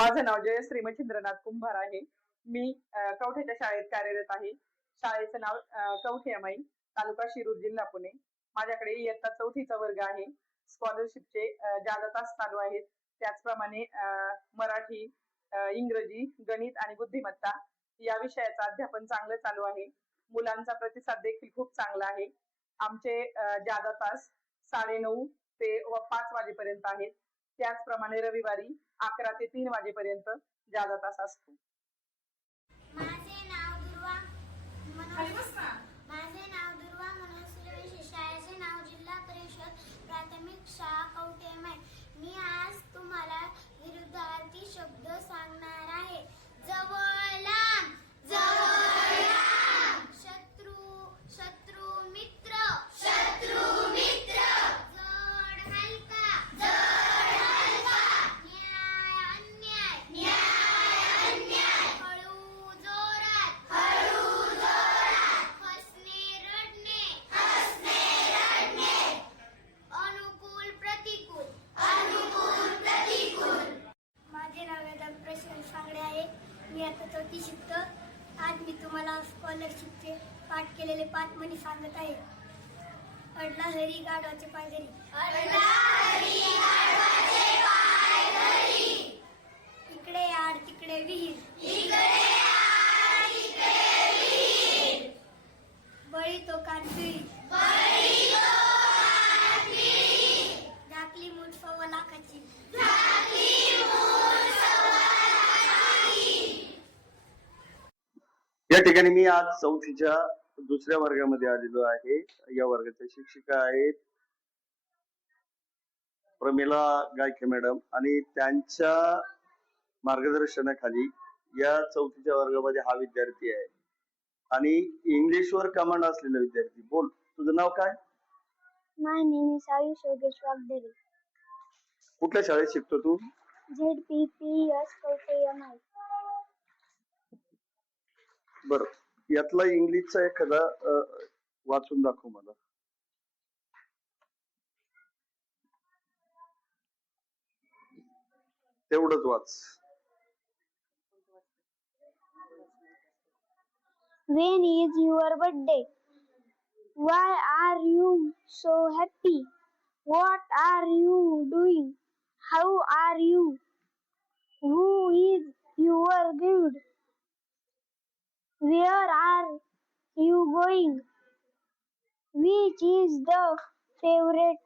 माझं नाव जयश्री मच्छिंद्रनाथ कुंभार आहे. मी कवठेच्या शाळेत कार्यरत आहे. शाळेचं नाव कवठे अमाई, तालुका शिरूर, जिल्हा पुणे. माझ्याकडे इयत्ता 4थीचा वर्ग आहे. स्कॉलरशिपचे ज्यादा तास चालू आहेत. त्याचप्रमाणे मराठी, इंग्रजी, गणित आणि बुद्धिमत्ता या विषयाचं अध्यापन चांगलं चालू आहे. मुलांचा प्रतिसाद देखील खूप चांगला आहे. आमचे ज्यादा तास 9:30 ते 5 वाजेपर्यंत आहेत. त्याचप्रमाणे रविवारी 11 ते 3 वाजेपर्यंत ज्यादा तास असतो. माझे नाव दुर्वा मनोज सूर्यवंशी. शाळेचे नाव जिल्हा परिषद प्राथमिक शाळा कवठे अमाई. मी आज तुम्हाला विरुद्धार्थी शब्द सांगणार आहे. जवळ लांब, जवळ लांब. शत्रू, शत्रू मित्र, शत्रू मित्र. जड हलका, जड हलका. न्याय अन्याय, न्याय अन्याय. हळू जोरात, हळू जोरात. हसणे रडणे, हसणे रडणे. अनुकूल प्रतिकूल, अनुकूल प्रतिकूल. माझे नाव वेदांत प्रशांत सांगडे आहे. मी आता 4थी शिकतो. आज मी तुम्हाला स्कॉलरशिपचे पाठ केलेले 5 म्हणी सांगत आहे. अडला हरी गाढवाचे पाय धरी, अडला हरी गाढवाचे पाय धरी. इकडे आड तिकडे विहीर, इकडे आड तिकडे विहीर. बळी तो कानपिळी, बळी तो कानपिळी. झाकली मूठ 1.25 लाखाची, झाकली मूठ 1.25 लाखाची. या ठिकाणी मी आज 4थीच्या दुसऱ्या वर्गामध्ये आलेलो आहे. या वर्गाच्या शिक्षिका आहेत प्रमिला गायके मॅडम आणि त्यांच्या मार्गदर्शनाखाली या 4थीच्या वर्गामध्ये हा विद्यार्थी आहे आणि इंग्लिशवर कमांड असलेला विद्यार्थी. बोल, तुझं नाव काय? माय नेम इज आयुष योगेश वागदरे. कुठल्या शाळेत शिकतो तू? ZPPS कवठे अमाई. बर, यातला इंग्लिशचा एखादा वाचून दाखव मला. तेवढंच वाच. When is your birthday? Why are you so happy? What are you doing? How are you? Who is your guide? Where are you going? Which is the favorite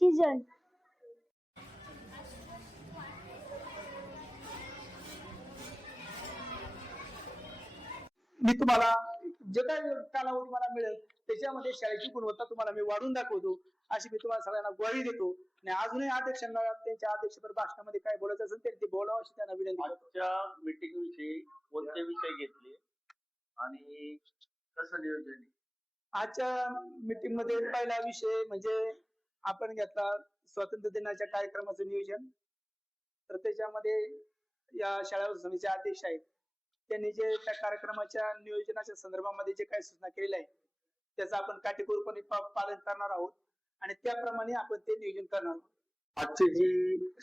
season? मी तुम्हाला जे काही कालावधी मला मिळेल त्याच्यामध्ये शाळेची गुणवत्ता तुम्हाला मी वाढून दाखवतो, अशी मी तुम्हाला सगळ्यांना ग्वाही देतो. आणि अजूनही अध्यक्षांना त्यांच्या अध्यक्षपद भाषणामध्ये काय बोलायचं असेल तर ते बोलावं अशी त्यांना विनंती करतो. आजच्या मीटिंग विषयी कोणते विषय घेतले आणि कसं नियोजन आहे? आजच्या मीटिंग मध्ये पहिला विषय म्हणजे आपण घेतला स्वातंत्र्य दिनाच्या कार्यक्रमाचं नियोजन. तर त्याच्यामध्ये या शाळा समितीचे अध्यक्ष आहेत, त्यांनी जे त्या कार्यक्रमाच्या नियोजनाच्या संदर्भामध्ये जे काही सूचना केलेल्या आहेत त्याचं आपण काटेकोरपणे पालन करणार आहोत आणि त्याप्रमाणे आपण ते नियोजन करणार आहोत. आजची जी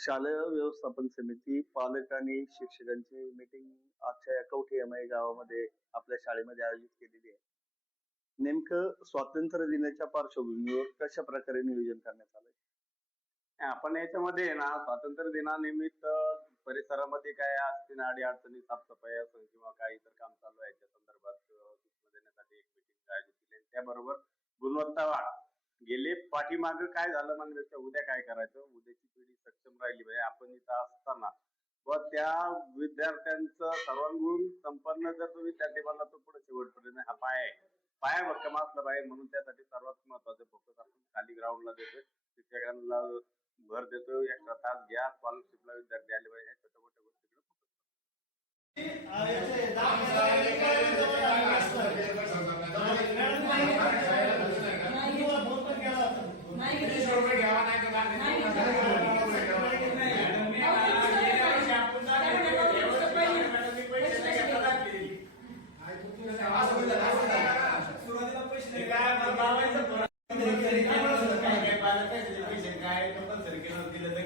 शालेय व्यवस्थापन समिती पालक आणि शिक्षकांची मीटिंग आजच्या या कवठे अमाई गावामध्ये आपल्या शाळेमध्ये आयोजित केलेली आहे. नेमकं स्वातंत्र्य दिनाच्या पार्श्वभूमीवर कशा प्रकारे नियोजन करण्यात आलंय? आपण याच्यामध्ये ना स्वातंत्र्य दिनानिमित्त परिसरामध्ये काय असतील अडी अडचणी, साफसफाई असेल किंवा काही इतर काम चालू आहे त्या संदर्भात सूचना देण्यासाठी एक मीटिंग आयोजित केली. त्याबरोबर गुणवत्ता वाढ. गेले पाठीमागे काय झालं म्हणजे उद्या काय करायचं, उद्याची पिढी सक्षम राहिली पाहिजे. आपण इथं असताना व त्या विद्यार्थ्यांचं सर्वांगीण संपन्न जर तो विद्यार्थी बनला तो पुढे शेवटपर्यंत हा पाया भक्कम असला पाहिजे. म्हणून त्यासाठी सर्वात महत्वाचं फोकस आपण खाली ग्राउंडला देतोय, शिक्षकांना भर देतोय. एक्स्ट्रा तास घ्या, स्कॉलरशिपला विद्यार्थी आले पाहिजे, छोट्या मोठ्या गोष्टीकडे फोकस काय कंपल्सरी केलं दिलं तर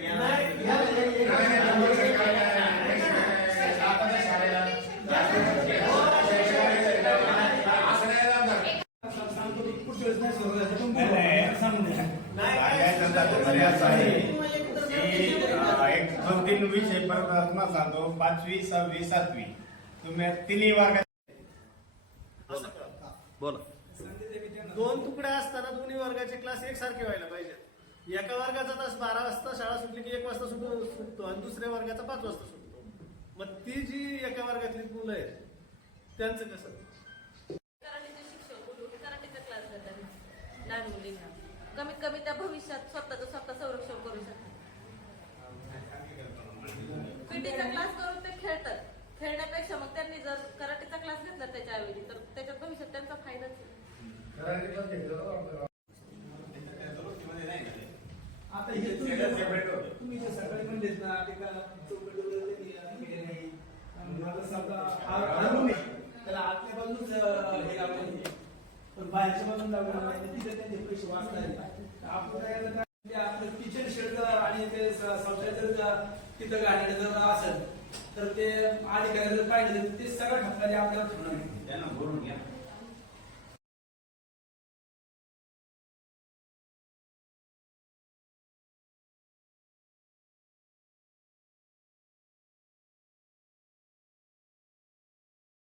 त्यांचा प्रयास आहे की एक 2-3 विषय परत तुम्हाला सांगतो 5वी 6वी 7वी तुम्ही तिन्ही वर्गात बोला. 2 तुकड्या असताना दोन्ही वर्गाचे क्लास एकसारखे व्हायला पाहिजे. एका वर्गाचा तास 12 वाजता शाळा सुटली की 1 वाजता सुटतो आणि दुसऱ्या वर्गाचा 5 वाजता सुटतो. मग ती जी एका वर्गातली मुलं आहेत त्यांचं कसं? कराटेचे शिक्षक बोलून कराटेचा क्लास देतात लहान मुलींना. कमीत कमी त्या भविष्यात स्वतःचं स्वतः संरक्षण करू शकतात. पीटीचा क्लास करून ते खेळतात. खेळण्यापेक्षा मग त्यांनी जर कराटेचा क्लास घेतला त्याच्याऐवजी तर त्याच्यात भविष्यात त्यांचा फायदाच आहे. आता हे तुम्ही जे सकाळी म्हणलेत ना ते का चौकट वगैरे त्यांनी केले नाही. माझा समजा अनुभव आहे. त्याला आतल्या बाजूच हे लावले पण बाहेरच्या बाजून लावलं नाही. तिथे त्यांचे पैसे वाचणार आहे. आपण काय करणार, ते आपलं किचन शेड जर आणि ते शौचालय जर तिथं गाडीला जर असेल तर ते अधिकारी जर पाहिजे ते सगळं ठप्पाने आपल्यावर ठेवणार नाही. त्यांना बोलून घ्या.